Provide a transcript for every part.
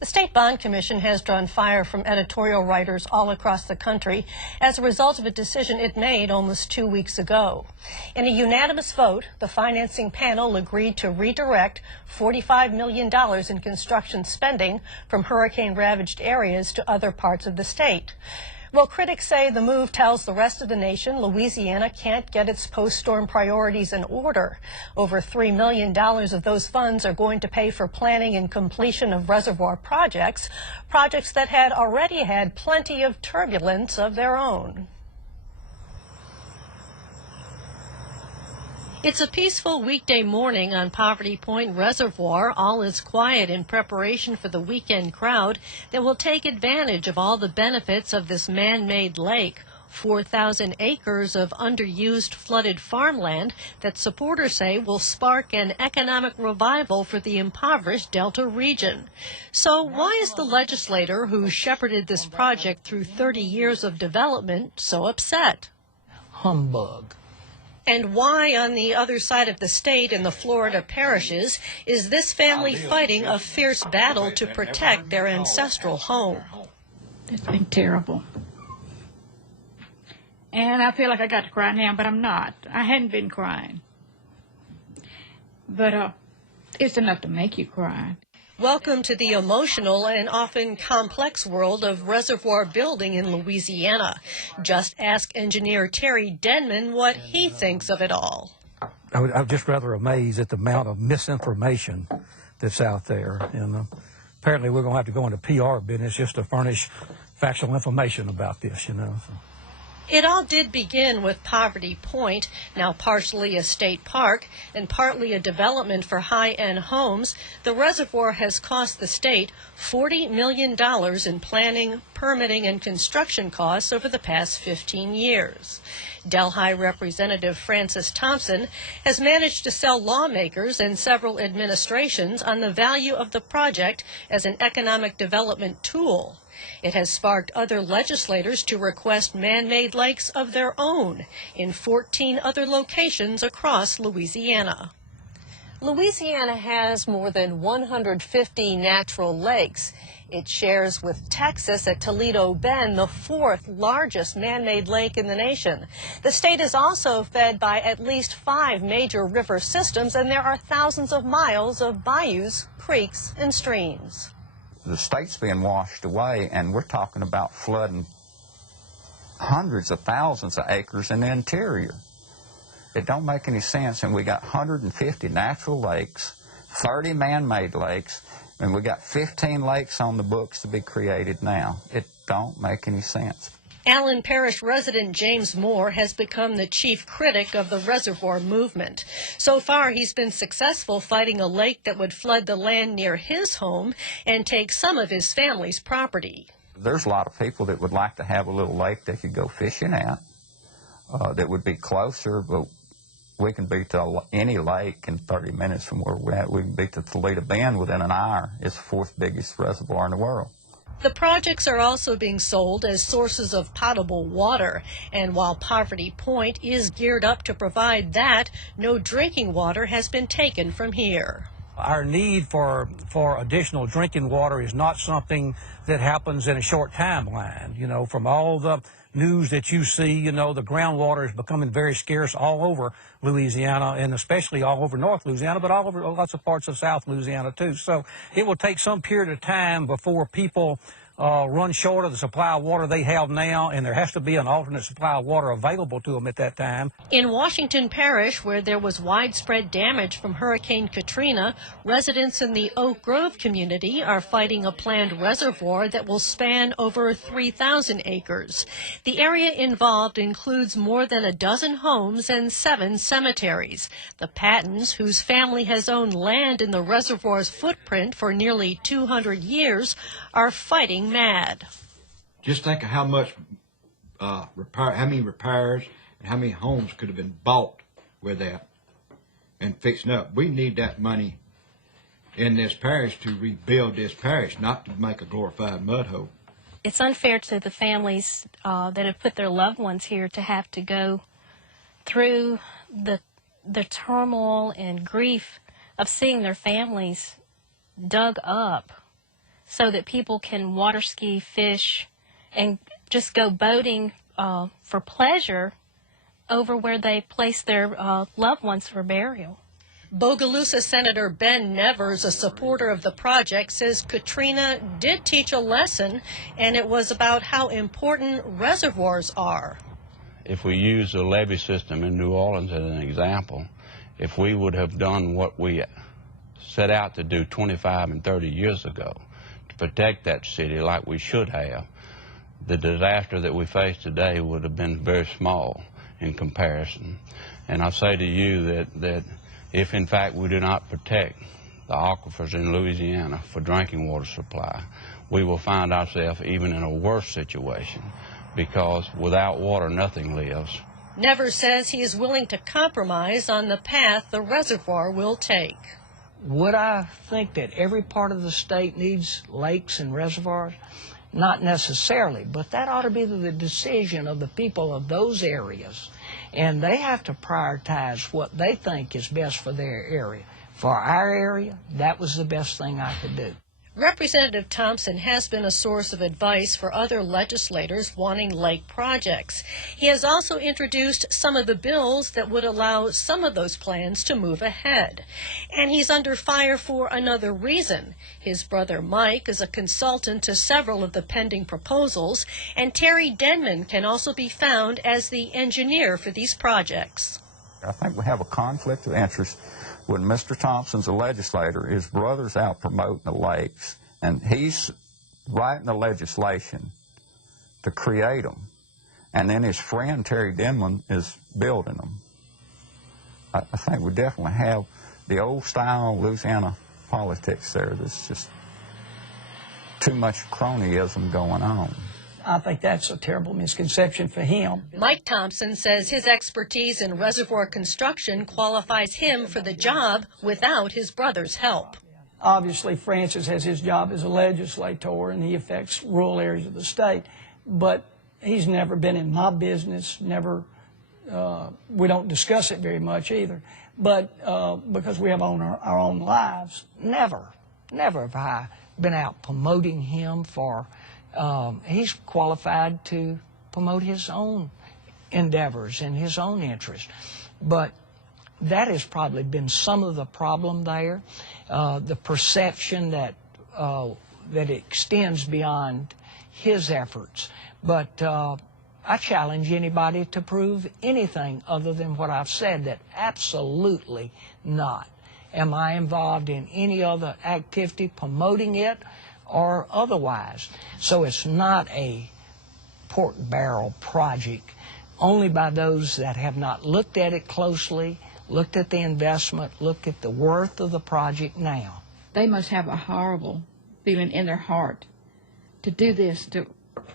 The State Bond Commission has drawn fire from editorial writers all across the country as a result of a decision it made almost 2 weeks ago. In a unanimous vote, the financing panel agreed to redirect $45 million in construction spending from hurricane-ravaged areas to other parts of the state. Well, critics say the move tells the rest of the nation Louisiana can't get its post-storm priorities in order. Over $3 million of those funds are going to pay for planning and completion of reservoir projects that had already had plenty of turbulence of their own. It's a peaceful weekday morning on Poverty Point Reservoir. All is quiet in preparation for the weekend crowd that will take advantage of all the benefits of this man-made lake. 4,000 acres of underused flooded farmland that supporters say will spark an economic revival for the impoverished Delta region. So why is the legislator who shepherded this project through 30 years of development so upset? Humbug. And why, on the other side of the state in the Florida parishes, is this family fighting a fierce battle to protect their ancestral home? It's been terrible. And I feel like I got to cry now, but I'm not. I hadn't been crying. But it's enough to make you cry. Welcome to the emotional and often complex world of reservoir building in Louisiana. Just ask engineer Terry Denman what he thinks of it all. I'm just rather amazed at the amount of misinformation that's out there. And apparently we're going to have to go into PR business just to furnish factual information about this, So. It all did begin with Poverty Point, now partially a state park and partly a development for high-end homes. The reservoir has cost the state $40 million in planning, permitting, and construction costs over the past 15 years. Delhi Representative Francis Thompson has managed to sell lawmakers and several administrations on the value of the project as an economic development tool. It has sparked other legislators to request man-made lakes of their own in 14 other locations across Louisiana. Louisiana has more than 150 natural lakes. It shares with Texas at Toledo Bend the fourth largest man-made lake in the nation. The state is also fed by at least 5 major river systems, and there are thousands of miles of bayous, creeks, and streams. The state's being washed away, and we're talking about flooding hundreds of thousands of acres in the interior. It don't make any sense, and we got 150 natural lakes, 30 man-made lakes, and we got 15 lakes on the books to be created now. It don't make any sense. Allen Parish resident James Moore has become the chief critic of the reservoir movement. So far, he's been successful fighting a lake that would flood the land near his home and take some of his family's property. There's a lot of people that would like to have a little lake they could go fishing at that would be closer, but we can be to any lake in 30 minutes from where we're at. We can be to Toledo Bend within an hour. It's the 4th biggest reservoir in the world. The projects are also being sold as sources of potable water, and while Poverty Point is geared up to provide that, no drinking water has been taken from here. Our need for additional drinking water is not something that happens in a short timeline. From all the news that you see, the groundwater is becoming very scarce all over Louisiana, and especially all over North Louisiana, but all over lots of parts of South Louisiana too. So it will take some period of time before people run short of the supply of water they have now, and there has to be an alternate supply of water available to them at that time. In Washington Parish, where there was widespread damage from Hurricane Katrina, residents in the Oak Grove community are fighting a planned reservoir that will span over 3,000 acres. The area involved includes more than a dozen homes and 7 cemeteries. The Pattons, whose family has owned land in the reservoir's footprint for nearly 200 years, are fighting mad. Just think of how much how many repairs and how many homes could have been bought with that and fixing up. We need that money in this parish to rebuild this parish, not to make a glorified mud hole. It's unfair to the families that have put their loved ones here to have to go through the turmoil and grief of seeing their families dug up so that people can water ski, fish, and just go boating for pleasure over where they place their loved ones for burial. Bogalusa Senator Ben Nevers, a supporter of the project, says Katrina did teach a lesson, and it was about how important reservoirs are. If we use the levee system in New Orleans as an example, if we would have done what we set out to do 25 and 30 years ago to protect that city like we should have, the disaster that we face today would have been very small in comparison. And I say to you that if in fact we do not protect the aquifers in Louisiana for drinking water supply, we will find ourselves even in a worse situation, because without water nothing lives. Nevers says he is willing to compromise on the path the reservoir will take. Would I think that every part of the state needs lakes and reservoirs? Not necessarily, but that ought to be the decision of the people of those areas. And they have to prioritize what they think is best for their area. For our area, that was the best thing I could do. Representative Thompson has been a source of advice for other legislators wanting lake projects. He has also introduced some of the bills that would allow some of those plans to move ahead. And he's under fire for another reason. His brother Mike is a consultant to several of the pending proposals, and Terry Denman can also be found as the engineer for these projects. I think we have a conflict of interest. When Mr. Thompson's a legislator, his brother's out promoting the lakes, and he's writing the legislation to create them, and then his friend Terry Denman is building them. I think we definitely have the old-style Louisiana politics there. There's just too much cronyism going on. I think that's a terrible misconception for him. Mike Thompson says his expertise in reservoir construction qualifies him for the job without his brother's help. Obviously, Francis has his job as a legislator, and he affects rural areas of the state, but he's never been in my business, never. We don't discuss it very much either, but because we have our own lives, never have I been out promoting him for. He's qualified to promote his own endeavors and his own interests. But that has probably been some of the problem there, the perception that it extends beyond his efforts. But I challenge anybody to prove anything other than what I've said, that absolutely not. Am I involved in any other activity promoting it or otherwise? So it's not a pork barrel project only by those that have not looked at it closely, looked at the investment, looked at the worth of the project now. They must have a horrible feeling in their heart to do this to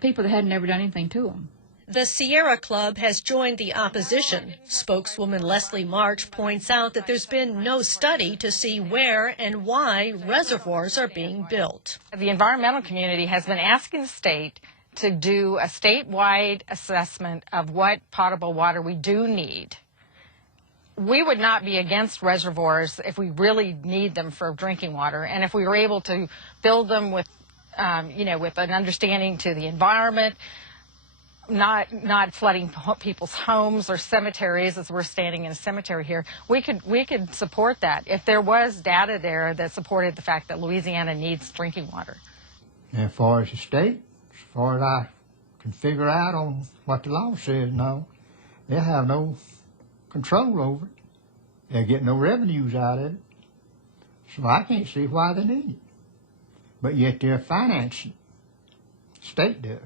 people that had never done anything to them. The Sierra Club has joined the opposition. Spokeswoman Leslie March points out that there's been no study to see where and why reservoirs are being built. The environmental community has been asking the state to do a statewide assessment of what potable water we do need. We would not be against reservoirs if we really need them for drinking water, and if we were able to build them with, with an understanding to the environment, not flooding people's homes or cemeteries, as we're standing in a cemetery here. We could support that if there was data there that supported the fact that Louisiana needs drinking water. And as far as the state, as far as I can figure out on what the law says, no, they have no control over it. They get no revenues out of it. So I can't see why they need it. But yet they're financing it. The state does.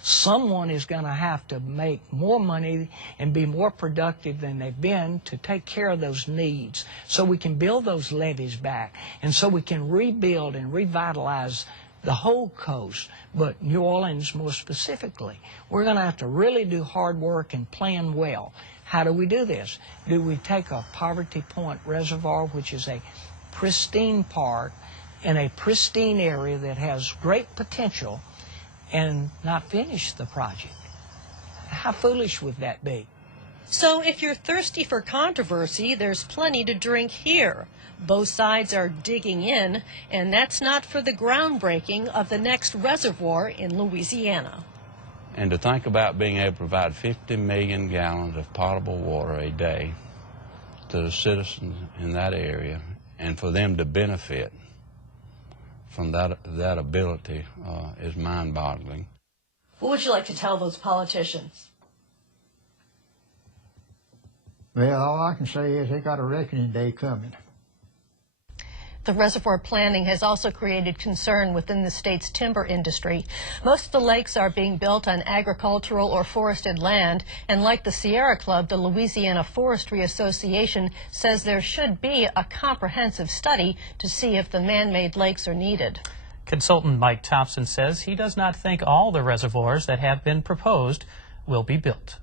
Someone is going to have to make more money and be more productive than they've been to take care of those needs, so we can build those levees back, and so we can rebuild and revitalize the whole coast, but New Orleans more specifically. We're going to have to really do hard work and plan well. How do we do this? Do we take a Poverty Point Reservoir, which is a pristine park in a pristine area that has great potential, and not finish the project? How foolish would that be? So if you're thirsty for controversy, there's plenty to drink here. Both sides are digging in, and that's not for the groundbreaking of the next reservoir in Louisiana. And to think about being able to provide 50 million gallons of potable water a day to the citizens in that area, and for them to benefit from that ability is mind-boggling. What would you like to tell those politicians? Well, all I can say is they got a reckoning day coming. The reservoir planning has also created concern within the state's timber industry. Most of the lakes are being built on agricultural or forested land, and like the Sierra Club, the Louisiana Forestry Association says there should be a comprehensive study to see if the man-made lakes are needed. Consultant Mike Thompson says he does not think all the reservoirs that have been proposed will be built.